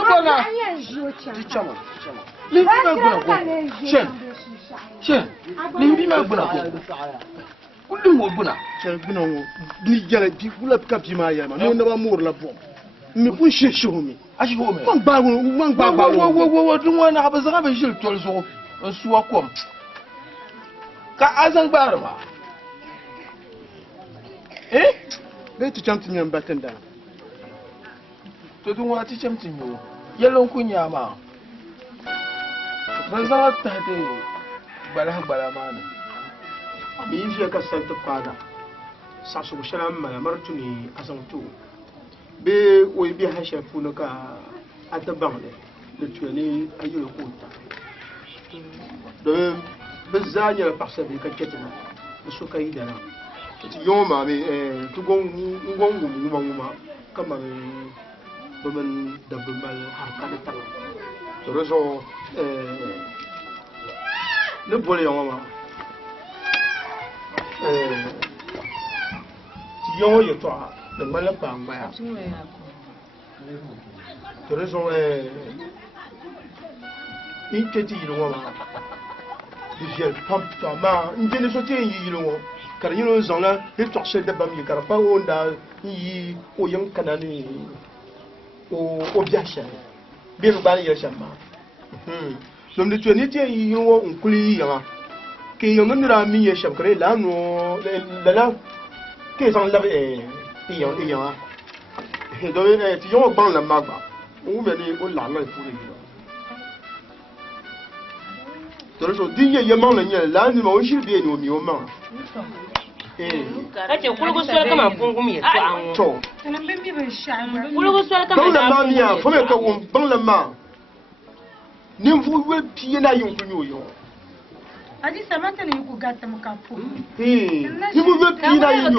chama. Ni bi ma guna ko. Chen. Ni bi ma guna ko. Kullu mo guna. Chen guna mo. Ni jala di kula ka bi ma ya ma. No na ba mur la bom. Mi kun sheshe homi. Ashi ho me. Wan ba Wo dun wani haba zanga be jil tol so. Suwa kom. Ka azan bar ma. Be ti cham ti nyam batenda. To dun wati chamtin yo. Yelon kunya ma. Ban zanga ta te bala ma ne. Bi yi ka santa kwada. Sa su sharam ma martuni azantu. Be oy bi ha shafu no ka atabangle le tueni ayo ko ta. De bezanya parcelle ka ketina. Su kai da na. Ti yo ma me tu ngoma kama bemen da bemal harka da tala. To rezo le bole yo ma. Ti yo yo to de mala pa ngaya. To rezo inteti yiro ma. Di gel pump to ma ndene so te yiro kar yiro zona he to se de bam yi kar pa onda yi o yang kanani o bia sha bi ba ni ya sha ma nom de tu ni tie yi wo nkuli ya ke yo ngira mi ya sha kare la no la ke san la ya do ti yo ban la ma ba o me ni o la na fu ni to so di ye ma na nya la ni ma o shi bi ni o mi o ma kace kulgu sol kama kungum ya to Sanan bin mi ban sha. kulgu sol kama ban la ma mi ya fo me ka wo ban la ma ni fu we pie na yo ku yo Adi samata ne ku gata mu kafu. ni mu we pie na yo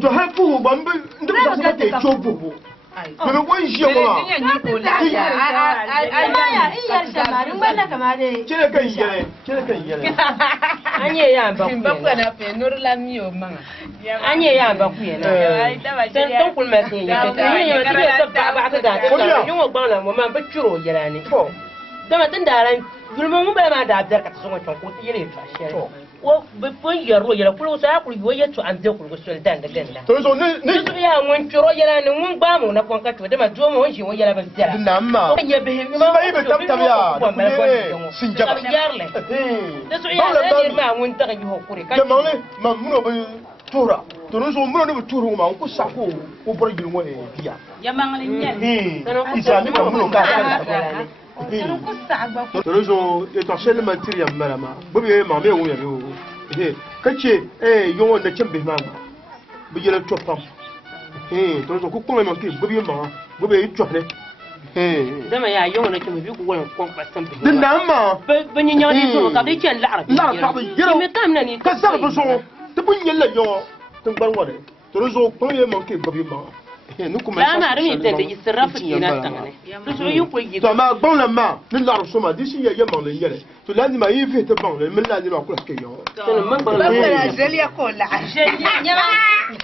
to ha fu ba mbe ndo ba sa ke chobo Pero buen show ma. Anye ya ba ku na pe nurla mi o ma. Anye ya ba ku na. Ton kul ma tin ya. Ni yo ti so ba ba ka ga. Ni wo gba na mo ma ba churo yera ni. Dama tin daran gulmo mu ba ma da dar ka so ko ko ti yele fa shi. Wo be pon yero yera kulu sa ku yo ye to an de kulu so dan da ganda. To so ni ya won churo yera ni mun ba mu na kon ka to dama do mo shi won yera ba dara. Namma. Ye be ma ba ibe tam tam ya. Sinjaba. Yarle. Da so ya da ma mun ta ga ho kure ka. Jamale ma muno be tura. To so muno ne be turu ma ko sa ko o bor gi mo e biya. Ya mangle nyel. Isa mi ma muno ka ka. Sanan ku sa agba ku. To so e to shele material malama. Bobe ma me wo ya yo. Kace yo wanda cin be ma. Bi jere topam. To so ku ko ma ki bobe ma. Bobe yi tofne. Dama ya yo na kimi bi ku wala kon pastan bi. Din namma. Ba nyi nyadi so ka bi ken la'arabi. La ka bi yero. Me tam na ni. Ka sa ba so. Te bun yella yo. Tun bar wore. To so ko ye man ki bobe ma. La ma ri te de israfa ina tangane. To so yu ko yi. To ma bon la ma. Ni la so ma disi ye man le yele. To la ni ma yi fe te bon le min la ni ma ko ke yo. To man bon la. Ba zelia ko la. Nyama.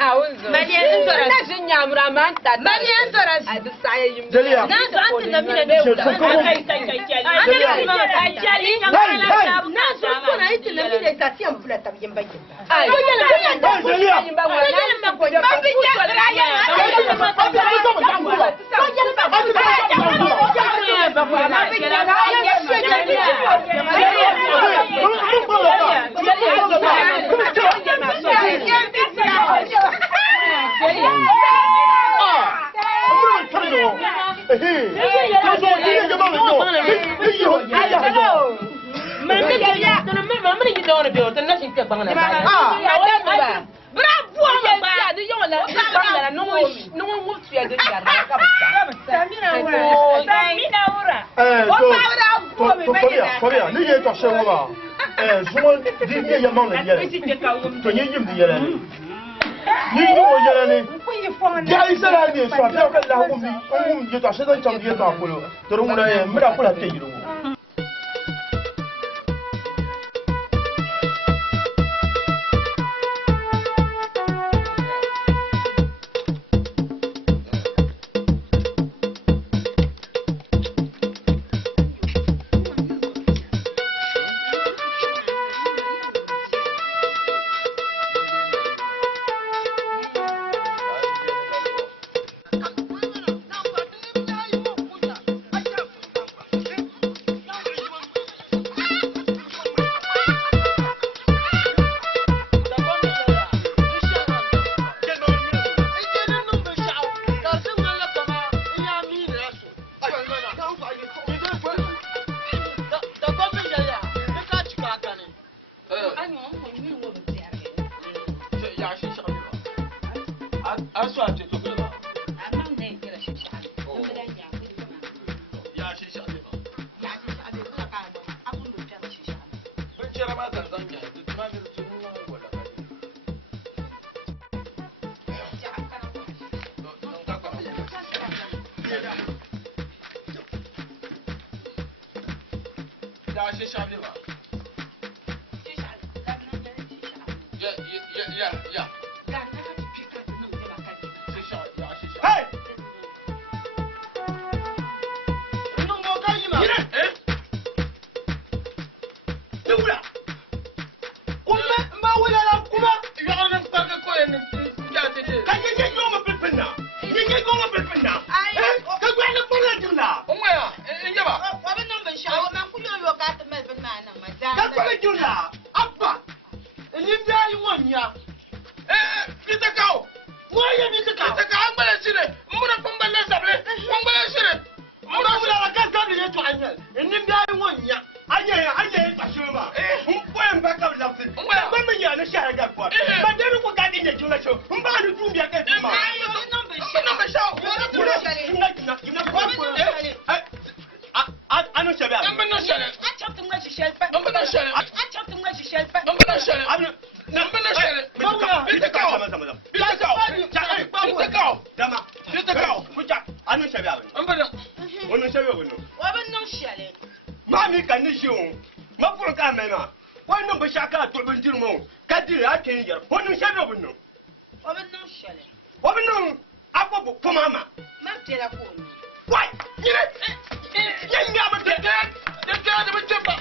Auzo. Mali entora. Na jinya mura man ta. Mali entora. Adu saye yim. Zelia. Na so anti na mina be. Na so ko na iti na mina ta ti am fula ta yimba yimba. Ai. Zelia. Korea, ni ye to shewo ba. Zumo di ye ya man le yele. To ye yim di yele. Ni yo yele ni. Ya isara ni so ta ka la ko mi. On ye to shedan cham ye ta ko lo. To ru na ye mira ko la te yiro. Come on, ya jula show mba ni tumbi ake ma number show anu shabe number no shale achaptu ngaji shelpa number no shale achaptu ngaji shelpa number no shale number no shale bitakao dama bitakao kuja anu shabe number no onu shabe wono waban no shale mami kan ni shiwo mafuro ka mena wannan ba shaka to ban jirmo kadiri ake yi onu shabe wono waban no shale waban no agogo kuma ma tera ko wai yire yanya ba de da ba jamba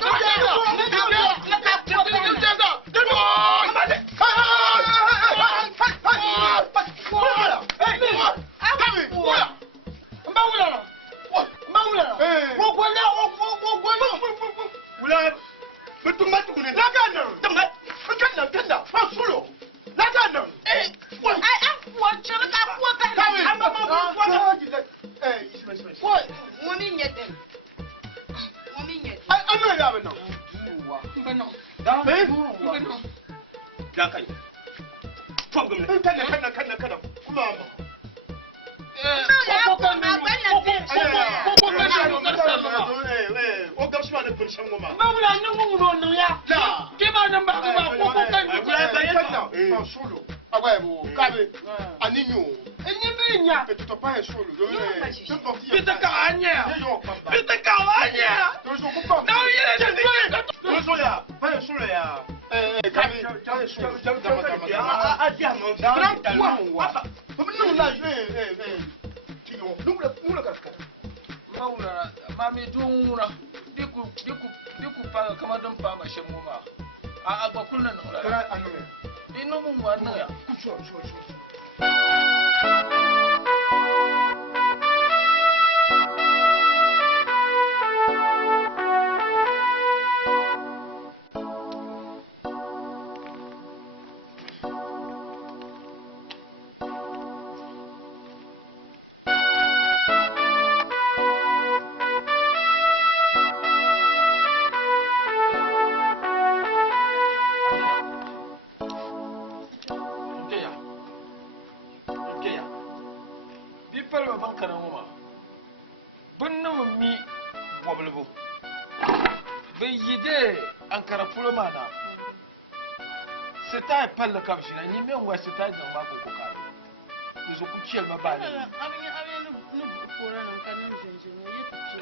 Mami dungura diku pa kama don pa ma shemuma a agba kunna no ra ino mu wanna ya kucho Seta palla kabshi na nyime ngwa seta zamba ko kokari yuzo kuchel mabani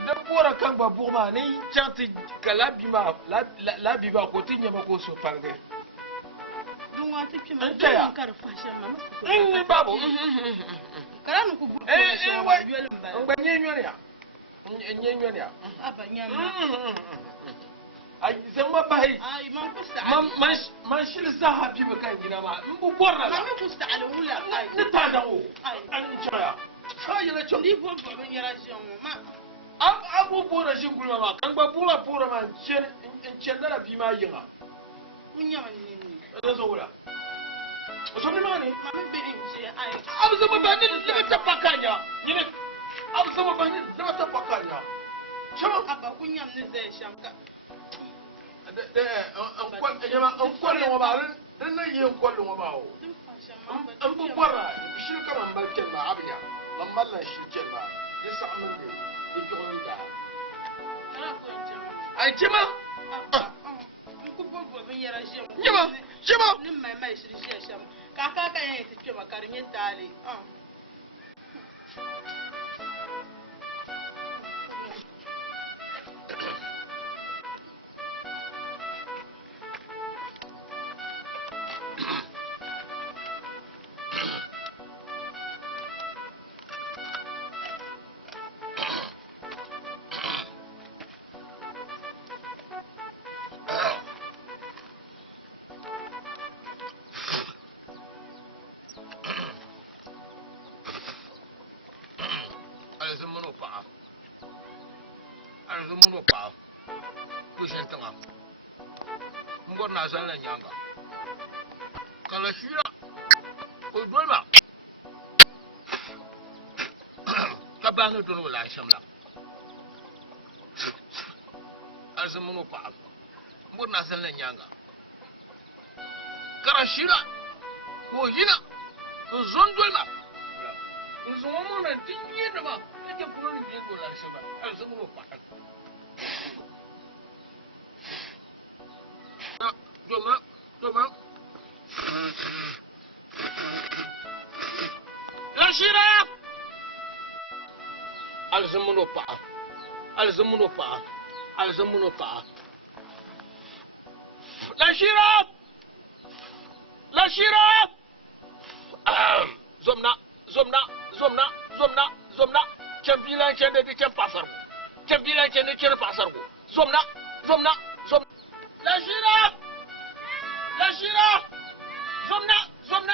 da pora kan ba burma ne chanti kala bima la biba ko tinya mako so palge dunwa tipi ma ntaya kar fashion ma ni babo kala nu ku bu wa ngba nyenyo ya aba nyama ay zama bai ay man kusta man shil zaha bi bakan gina ma mbu borra la man kusta ala wula ay ni ta dawo an chaya sai la chon di bo ban yara jion ma abu bora jingulma ma kan ba bula pora ma chen dara bi ma yinga munya man ni da zo wala so ni mani ma be inji ay abu zama ba ni da ta pakanya ni ne abu zama ba ni da ta pakanya chama aba kunyam ni zai shamka an kwallon wa ba dan nan yin kwallon wa ba o an bu barra shi kaman barken ba abiya man mallan shi ken ba ya samu ne ya ji wani da ai kima ku bo bo bin yara shi kima nin mai mai shi shi sham kaka kan yin tafiya makarin yin tare Arzumu pa kushin tanga ngor na san la nyanga kala shira o dolma ka banu don wala shamla arzumu pa ngor na san la nyanga kala shira ko yina zon dolma zon mo na tinye na ba ke ko ni bi go la sheba al zo mo pa doma la shira al zo mo pa al zo mo pa La shira zomna champilan chende de chem pasargo champilan chende chere pasargo zomna la shira zomna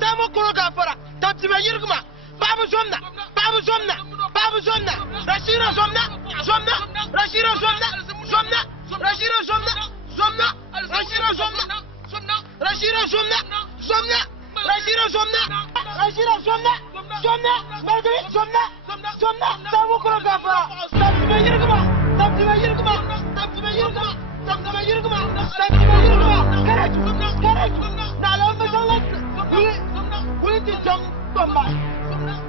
Samo kuro gafara taptima yirguma babu zomna rashira zomna margari zomna samo kuro gafara taptima yirguma karaju nalom bezongat Wuli jam bomba.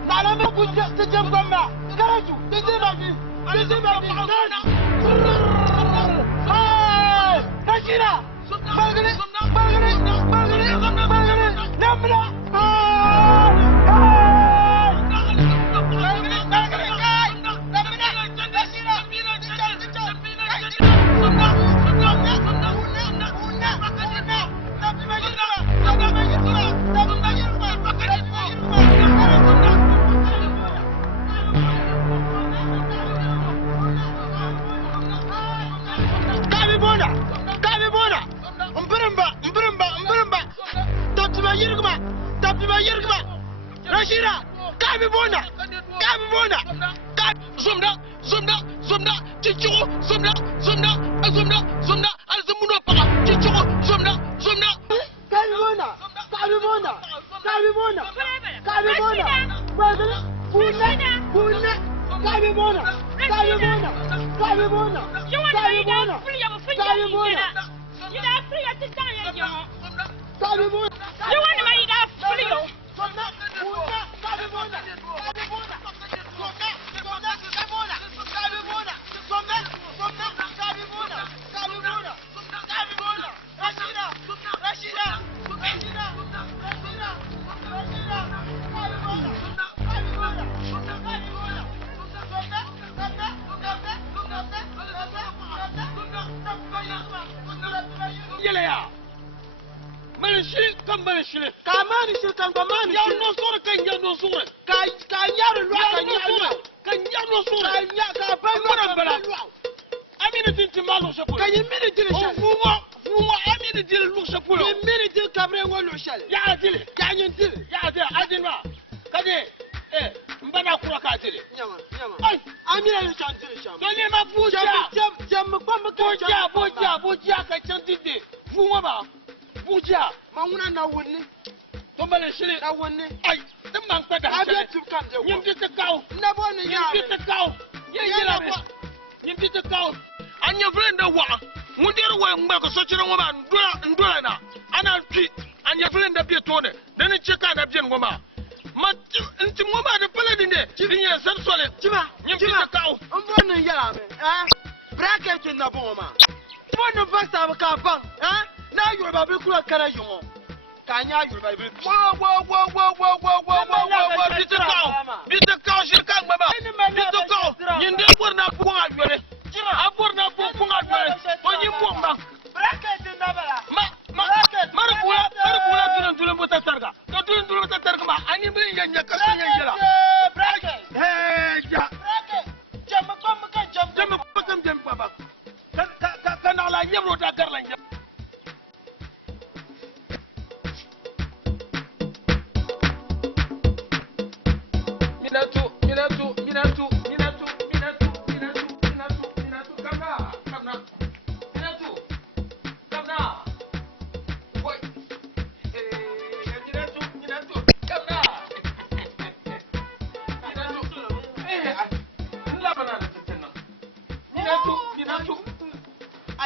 Nalame kuja jam bomba. Karaju, dizimagi. Hey, Rashira. Bagre. Namra. Taptima yirgma. Rashira, kabi bona. Zomna, chichugo, zomna, alzamuno paka, chichugo, zomna. Kabi bona. Bagala, bunna. Kabi bona. You want my enough for you?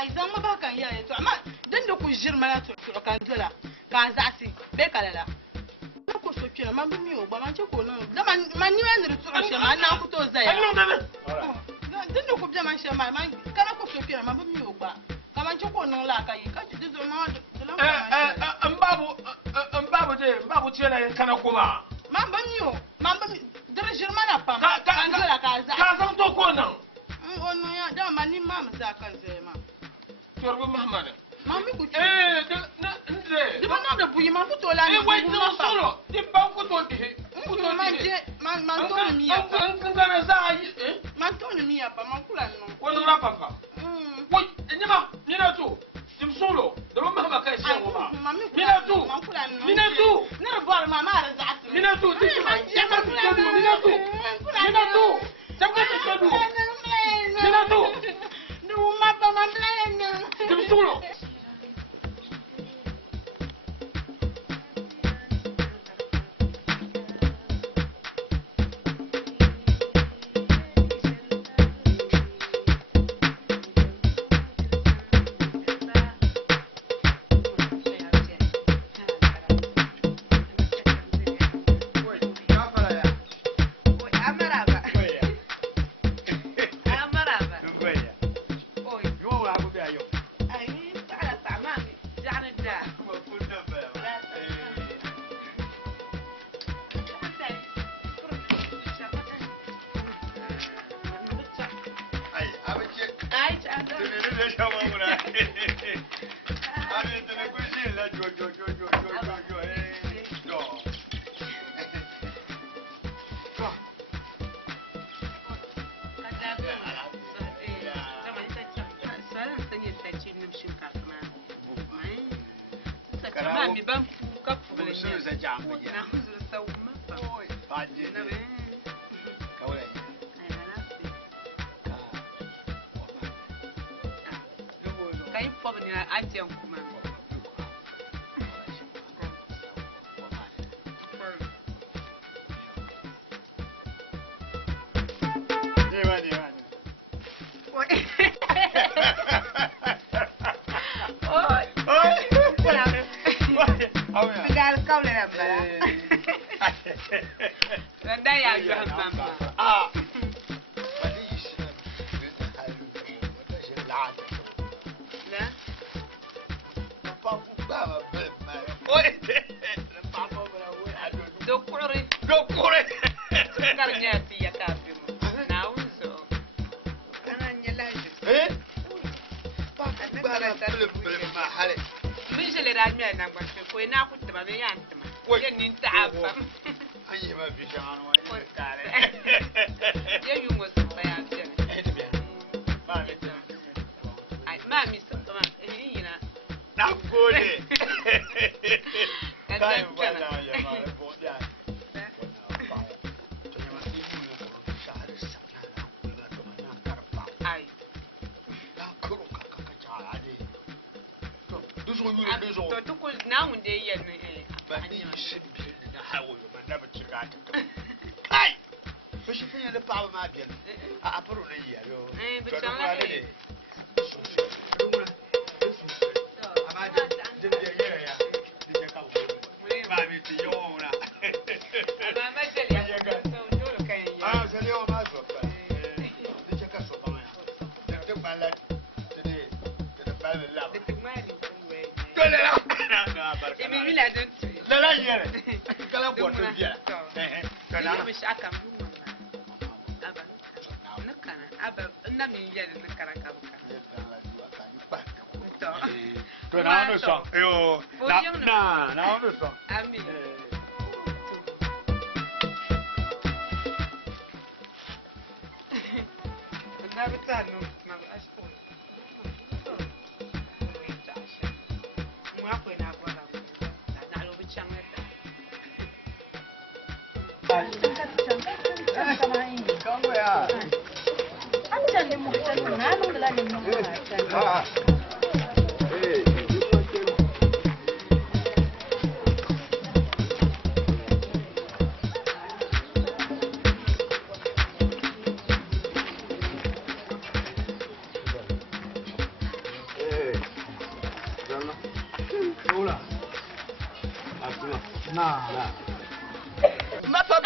ai zan ma ba kan yaye to amma dan da ku jirma ya to kan dola kan zasi be kalala ko so kira ma mi o ba man ce ko no da man ni wa ni to she ma na ku to zaya dan da ku bi man she ma man kana ko so kira ma mi o ba ka man ce ko no la ka yi ka ji zo ma an babu ce na kana kuma man ba mi o man ba mi dara jirma na pa kan dola ka za ka san to ko nan ono ya da man ni ma za kan zai ma torbu mahmana mami ku de ma da buyi ma ku to la ni wai no solo di ba ku to di ku to man je man to mi ya an kana za yi man to mi ya pa man kula no wani ra papa wai ni na to dim solo da ba mahma kai sai wa ni na to man kula no ni na to na bol ma ma ra za ni na to ti ma ya ma to ni na to ta ka to ni na to no ma ba ma plan dim solo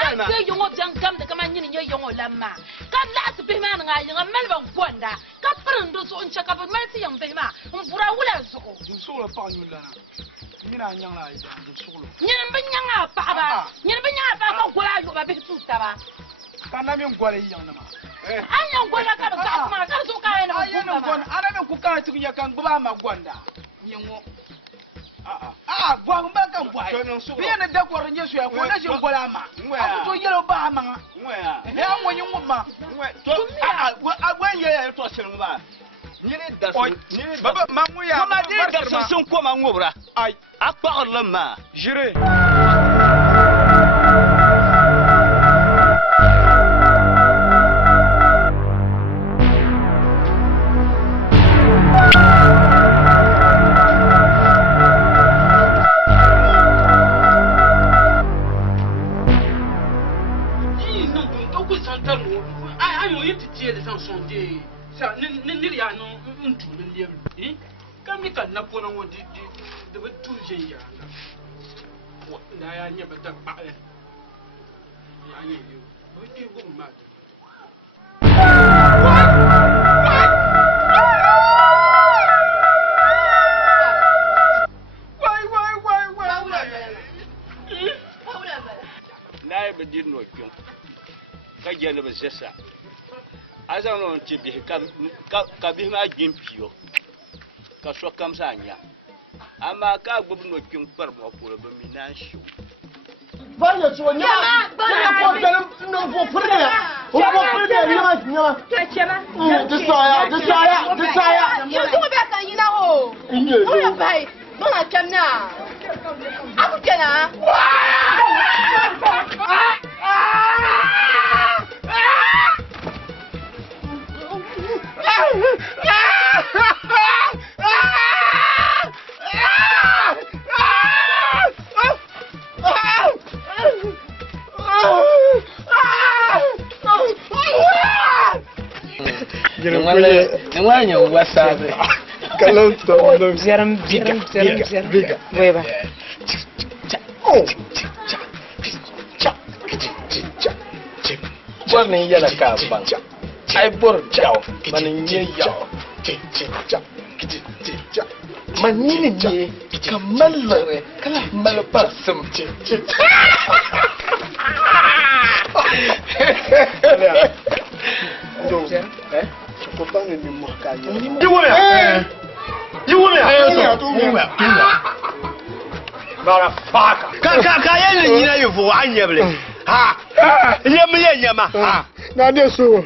An sai yongo jan kam da kaman yin yongo lamma kan la su be man nga yin mel ba gonda ka prin do so ncha ka ba mel si yang be ma mbura wula so ko du so la pa nyula mina nyang la ida du so lo nyin be nyanga pa ba nyin be nyanga pa ka gola yo ba be tu ta ba kana min gola yang na ma an yang gola ka ka ma ka so ka na ko ba ana me ku ka tu nya kan gba ma gonda yinwo gwang ba kan gwai biya na dakwar nye su ya ko na shi gola ma abu to yelo ba ma ya mo yin ma to agwan ye to sin ba nyine da nyine baba mangu ya ma di da sun ko ma ngobra ai akpa Allah ma jire ni ya no ntu ni liam kam ni kan na pona won di de ba tu je ya na ya nya ba ta ba ya ni yo ba ti go ma na ba di no kyon ka je ne ba sesa azan non ti bi ka bi ma gimpio ka so kam sa nya ama ka gbo no kin par mo ko ba mi nan shi ba ya so nya ba ya ko da no ko fure o ko fure ni ma nya ke chema de saya yo so ba kan yina ho inye o ya bai mo na kamna aku kena Nangwanya wasabe. Kalau to Zeram biga. Weba. Bani yana ka ban. Ai bor jaw bani ye yaw. Manini ne kamar kala malbar sum. Ka yana ni na yufu an yable ha yamma ha na de so